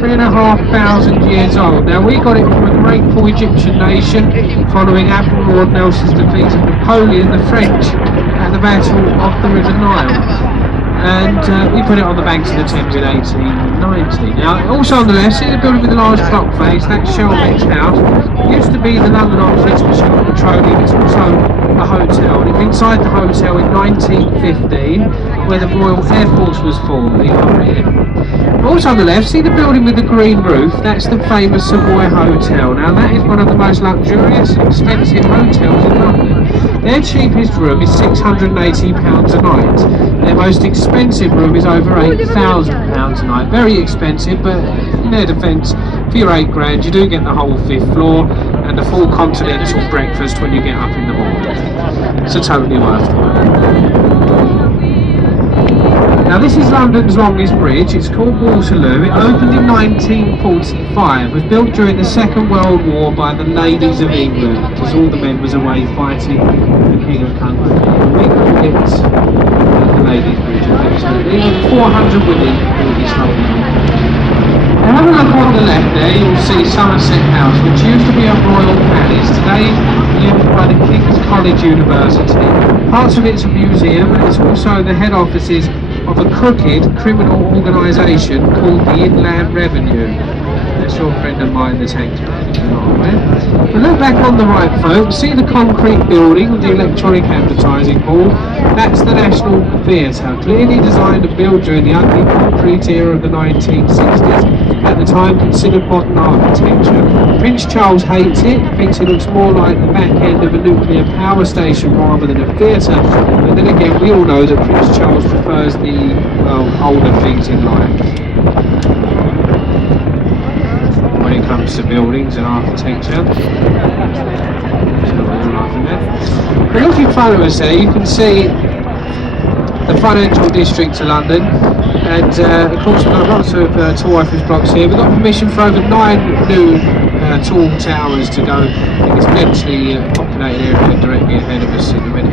3,500 years old. Now we got it from a grateful Egyptian nation following Admiral Lord Nelson's defeat of Napoleon the French at the Battle of the River Nile. And we put it on the banks of the Thames in 1890. Now, also on the left, see the building with the large clock face, that's Shelby's house. It used to be the London Arms Regiment Shell Petroleum, it's also a hotel. And inside the hotel in 1915, where the Royal Air Force was formed, the RAF. Also on the left, see the building with the green roof, that's the famous Savoy Hotel. Now, that is one of the most luxurious and expensive hotels in London. Their cheapest room is £680 a night. Their most expensive room is over £8,000 a night. Very expensive, but in their defence, for your £8 you do get the whole 5th floor and a full continental breakfast when you get up in the morning. So totally worthwhile. Now this is London's longest bridge. It's called Waterloo. It opened in 1945. It was built during the Second World War by the ladies of England, because all the men was away fighting the King of Country. We call it the Ladies' Bridge, absolutely. Over 400 women built this London. Now have a look on the left there, you'll see Somerset House, which used to be a royal palace. Today used by the King's College University. Parts of it's a museum, and it's also the head offices of a crooked criminal organisation called the Inland Revenue. That's your friend of mine, the Thames-video, if you're not aware. But look back on the right, folks, see the concrete building with the electronic advertising board? That's the National Theatre, clearly designed and built during the ugly concrete era of the 1960s, at the time considered modern architecture. Prince Charles hates it, thinks it looks more like the back end of a nuclear power station rather than a theatre, but then again we all know that Prince Charles prefers the older things in life when it comes to buildings and architecture. But if you follow us there, you can see the financial district of London, and of course we've got lots of tall office blocks here. We've got permission for over 9 new tall towers to go in this densely populated area directly ahead of us in a minute.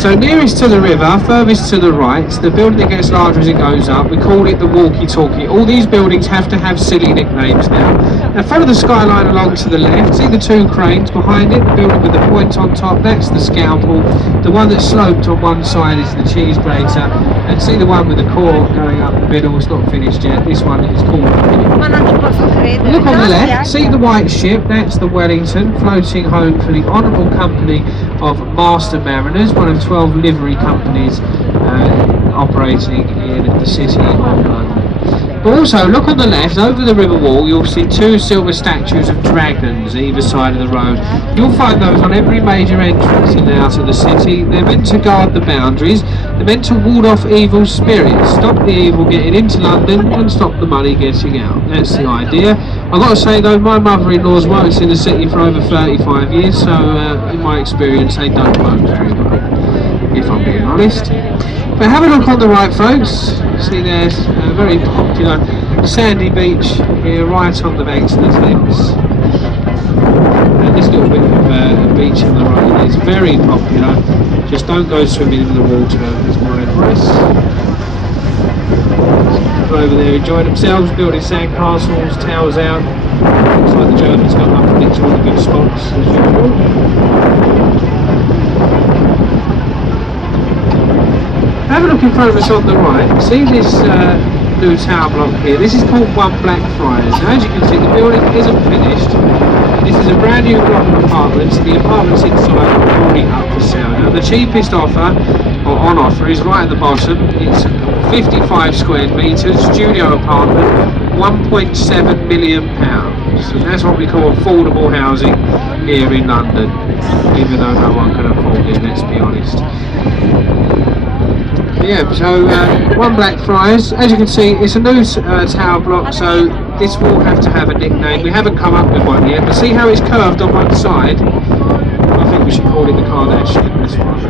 So nearest to the river, furthest to the right, the building that gets larger as it goes up, we call it the walkie-talkie. All these buildings have to have silly nicknames now. Now follow the skyline along to the left, see the 2 cranes behind it, the building with the point on top, that's the scalpel. The one that's sloped on one side is the cheese grater, and see the one with the core going up the middle, it's not finished yet, this one is called the Look on the left, see the white ship, that's the Wellington, floating home for the Honourable Company of Master Mariners, one of 12 livery companies operating in the city of London. But also, look on the left, over the river wall, you'll see 2 silver statues of dragons either side of the road. You'll find those on every major entrance in and out of the city. They're meant to guard the boundaries, they're meant to ward off evil spirits, stop the evil getting into London and stop the money getting out. That's the idea. I've got to say though, my mother-in-law's worked in the city for over 35 years, so in my experience they don't work very well, if I'm being honest. But have a look on the right, folks. See there's a very popular sandy beach here right on the banks of the Thames. And this little bit of a beach on the right is very popular. Just don't go swimming in the water, is my advice. People over there enjoying themselves, building sand castles, towers out. Looks like the Germans got up and into all the good spots as usual. Have a look in front of us on the right. See this new tower block here? This is called One Blackfriars. Now as you can see, the building isn't finished. This is a brand new block of apartments. The apartments inside are already up for sale. Now the cheapest offer, or on offer, is right at the bottom. It's 55 square metres, studio apartment, £1.7 million. So that's what we call affordable housing here in London, even though no one can afford it, let's be honest. Yeah, so One Blackfriars, as you can see, it's a new tower block, so this will have to have a nickname. We haven't come up with one yet, but see how it's curved on one side? I think we should call it the Kardashian, this one.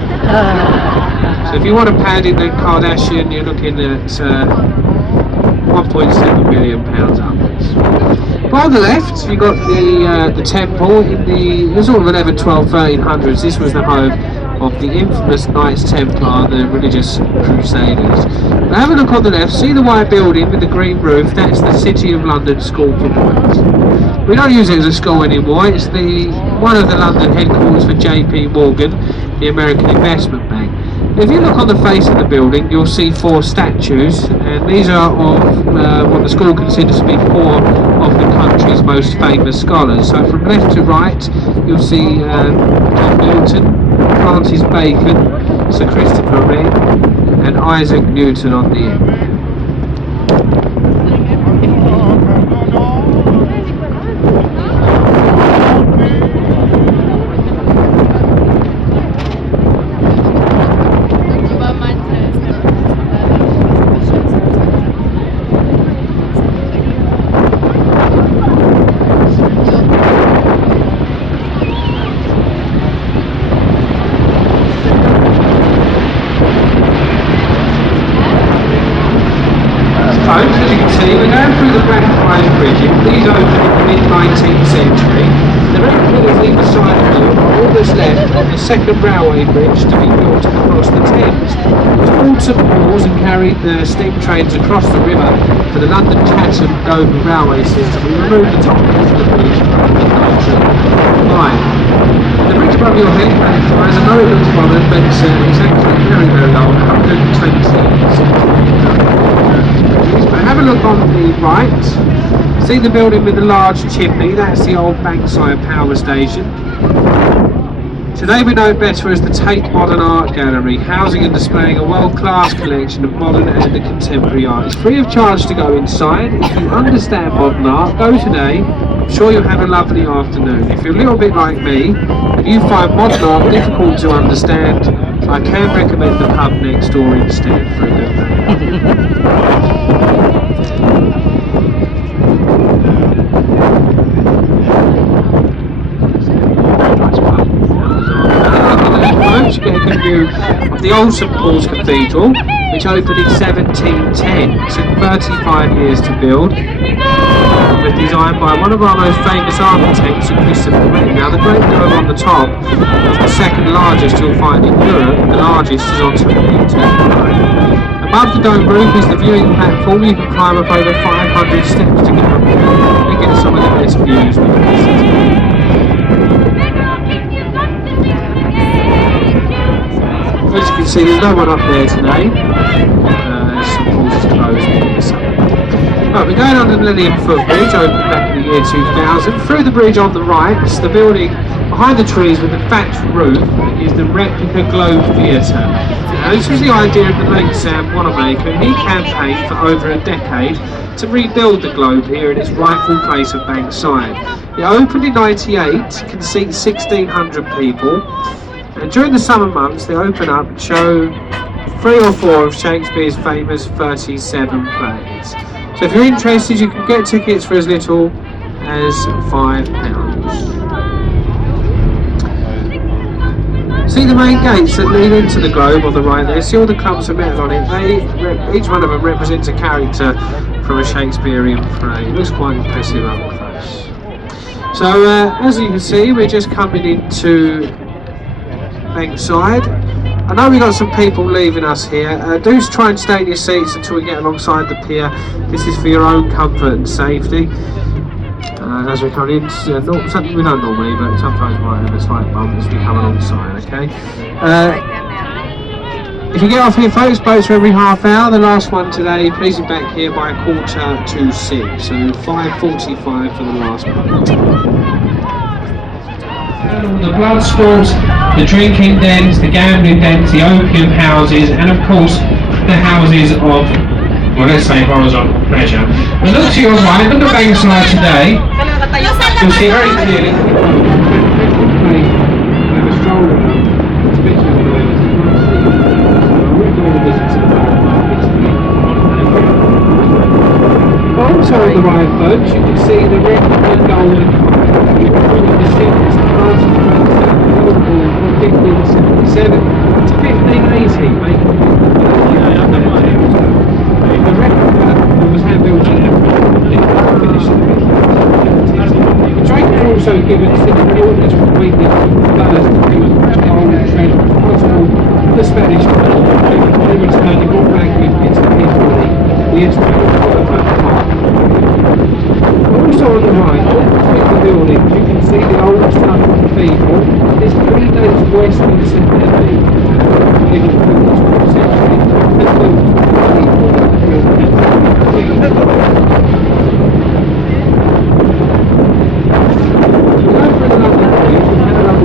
So if you want to pad in the Kardashian, you're looking at £1.7 million upwards. But on the left, you've got the temple in the sort of 11, 12, 1300s. This was the home of the infamous Knights Templar, the religious crusaders. Now have a look on the left, see the white building with the green roof? That's the City of London School for Boys. We don't use it as a school anymore, it's one of the London headquarters for JP Morgan, the American investment bank. If you look on the face of the building, you'll see 4 statues, and these are of what the school considers to be 4 of the country's most famous scholars. So from left to right, you'll see John Newton, Francis Bacon, Sir Christopher Wren, and Isaac Newton on the end. As you can see, we're going through the Blackfriars Bridges. These opened in the mid-19th century. The red pillars either side of them are all that's left of the second railway bridge to be built across the Thames. It pulled some oars and carried the steam trains across the river for the London Chatham Dover railway system. We removed the top of the bridge in 1909. The bridge above your head, Blackfriars, I know it looks modern, but it's actually very, very old, 120 years. But have a look on the right, see the building with the large chimney, that's the old Bankside Power Station. Today we know it better as the Tate Modern Art Gallery, housing and displaying a world-class collection of modern and contemporary art. It's free of charge to go inside. If you understand modern art, go today. I'm sure you'll have a lovely afternoon. If you're a little bit like me, and you find modern art difficult to understand, I can recommend the pub next door instead for a good day. You get a good view of the old St Paul's Cathedral, which opened in 1710. It took 35 years to build. It was designed by one of our most famous architects, Sir Christopher Wren. Now the great dome on the top is the second largest you'll find in Europe. The largest is on top of the Above the dome roof is the viewing platform. You can climb up over 500 steps to get up there and get some of the best views we can see. As you can see, there's no one up there today. St Paul's is closed. Right, we're going under the Millennium Footbridge, opened back in the year 2000. Through the bridge on the right, the building behind the trees with the thatched roof is the replica Globe Theatre. Now, this was the idea of the late Sam Wanamaker, and he campaigned for over a decade to rebuild the Globe here in its rightful place of Bankside. It opened in '98, can seat 1,600 people. And during the summer months, they open up and show 3 or 4 of Shakespeare's famous 37 plays. So if you're interested, you can get tickets for as little as £5. See the main gates that lead into the Globe on the right there? See all the clumps of metal on it? Each one of them represents a character from a Shakespearean play. It looks quite impressive up close. So as you can see, we're just coming into Bankside. I know we've got some people leaving us here. Do try and stay in your seats until we get alongside the pier. This is for your own comfort and safety. As we come in, something we don't normally, but sometimes might have a slight bump as we come alongside, okay? If you get off here, folks, boats are every half hour. The last one today, please be back here by 5:45, so 5:45 for the last boat. The blood sports, the drinking dens, the gambling dens, the opium houses, and of course the houses of, well, let's say horizontal pleasure. And look to your right, look at Bankside today, you'll see very clearly also on the right, folks, you can see the red and golden from 1577 to 1580, making the replica was hand-built and finished in the drink was also given to the which was weekly first to do with gold and treasure. Westminster Abbey.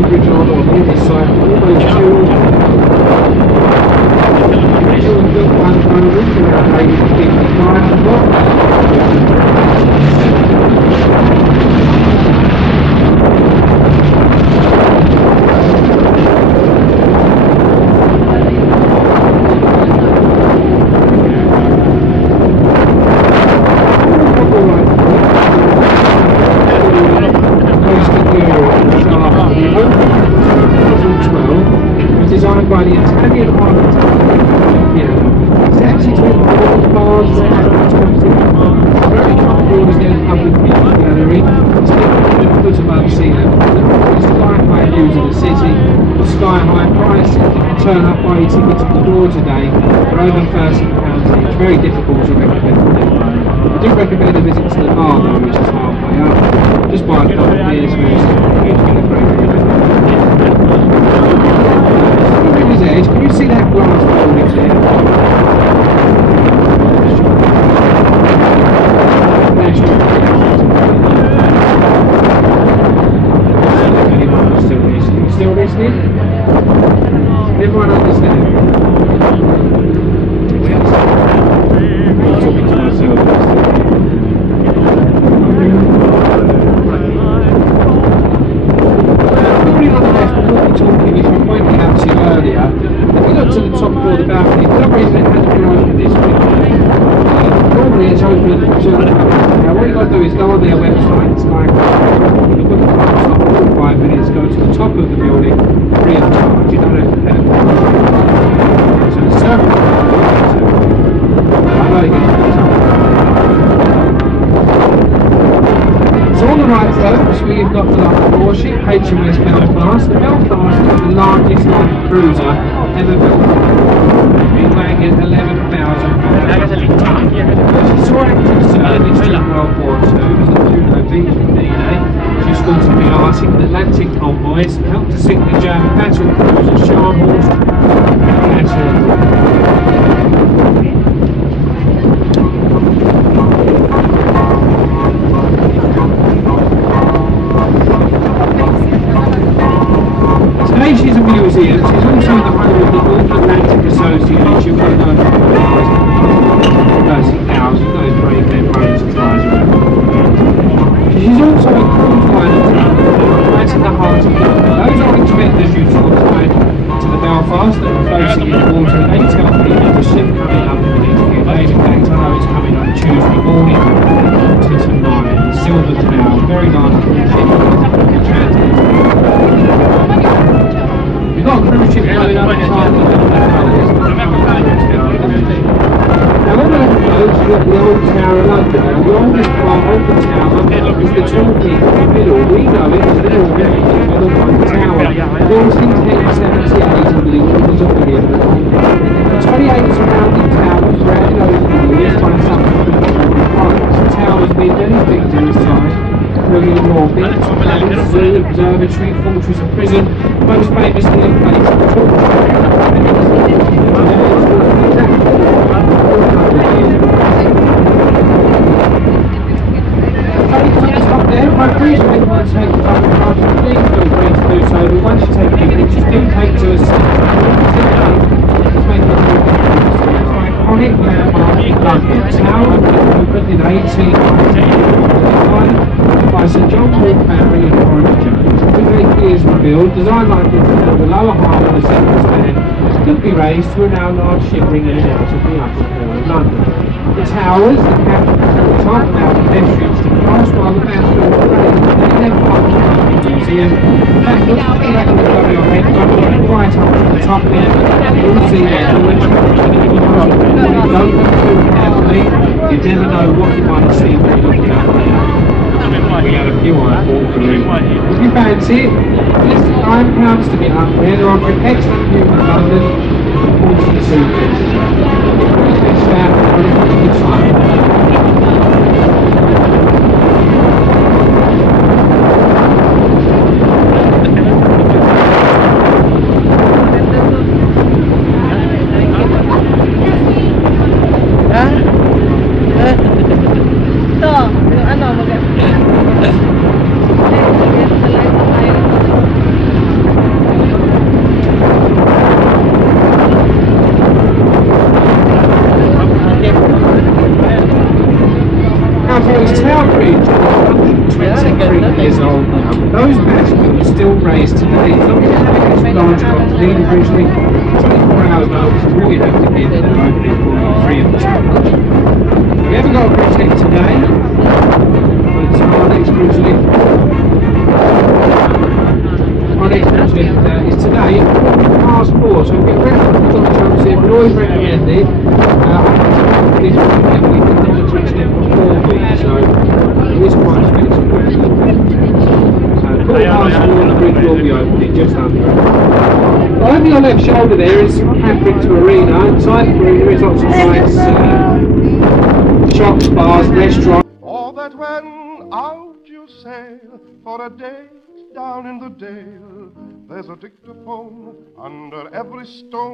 Bridge on this side, almost till one moment, around maybe 55 o'clock. Designed by the Italian architect. It's actually 24 bars, very comfortable as their public view gallery. It's 100 foot above sea level. It's sky-high views of the city, sky-high prices. You can turn up buy your tickets at the door today for over £30 each. Very difficult to recommend. I do recommend a visit to the bar though, which is halfway up. Just buy a couple of beers first. River's Edge, can you see that glass building there? Anyone still listening? Still listening? Everyone understand? I'm talking to myself. Talking, as I pointed out to you earlier, if you look to the top floor of the balcony, for some reason it hasn't been open this week. Normally it's open to now what you've got to do is go on their website, it's like you book the top 5 minutes, go to the top of the building, free of charge, you don't have to pay. So it's certainly I know you get So on the right folks, we've got the London warship, HMS Belfast. The Belfast is the largest London cruiser ever built. It's weighing at 11,500 tons. She saw active service during World War II as the Juno Beach from D-Day. She stood to be arcing the Atlantic convoys, helped to sink the German battle cruiser Scharnhorst and She's a museum. She's also the home of the North Atlantic Association, one of those those brave men running supplies around. She's also a cruise liner town, right in the heart of London. Those aren't expected you to apply to the Belfast that are closing in water. They tell me there's a ship coming up in the next few days. In fact, I know it's coming up Tuesday morning to tonight. Silver Town, very nice cruise ship. We've got a cruise ship coming up in London. Now on those boats, you've got the old Tower of London. Now the oldest part of the tower is the tall peak in the middle. We know it as the River Thames tower. Built in 1078, I believe, it was up here. The 28 surrounding towers were added over the years by some the tower has been many things in its time, including the Royal Mint, Palace, Zoo, Observatory, Fortress and Prison, most famously in place of the torture. I appreciate you want to take the photograph, please feel free to do so, but once you take your pictures, do take to us. Let's make it iconic landmark in London. Tower opened in 1895 by Sir John Paul Barry and Warren Jones. With 8 years rebuilt, designed like this, the lower half of the second stand could be raised to allow large shipping in and out of the upper floor of London. The towers, the captain, the top now pedestrians to cross while the master of the rain, they never part of the museum. In fact, look at the very on head, right up to the top there, you'll see that which don't look too carefully, you never know what you might see when you're looking up there. We had a few eyeballs. If you fancy it, it's £9 to get up there. They're offering excellent view of London for 42 quid. It's good time. is today. It's not a large company, usually 24 hours notice is all you have to give and they're opening for free of charge. We haven't got a cruise link today, but our next cruise link is today at 4:30, so we've got very good chance here, but always recommend it. This weekend we can have a cruise link before me, so it is quite expensive. So 4:30 the bridge will be opening just under. Over your left shoulder there is Campington Arena. Inside the arena is lots of nice shops, bars, restaurants. Oh, that when out you sail for a day down in the dale, there's a dictaphone under every stone.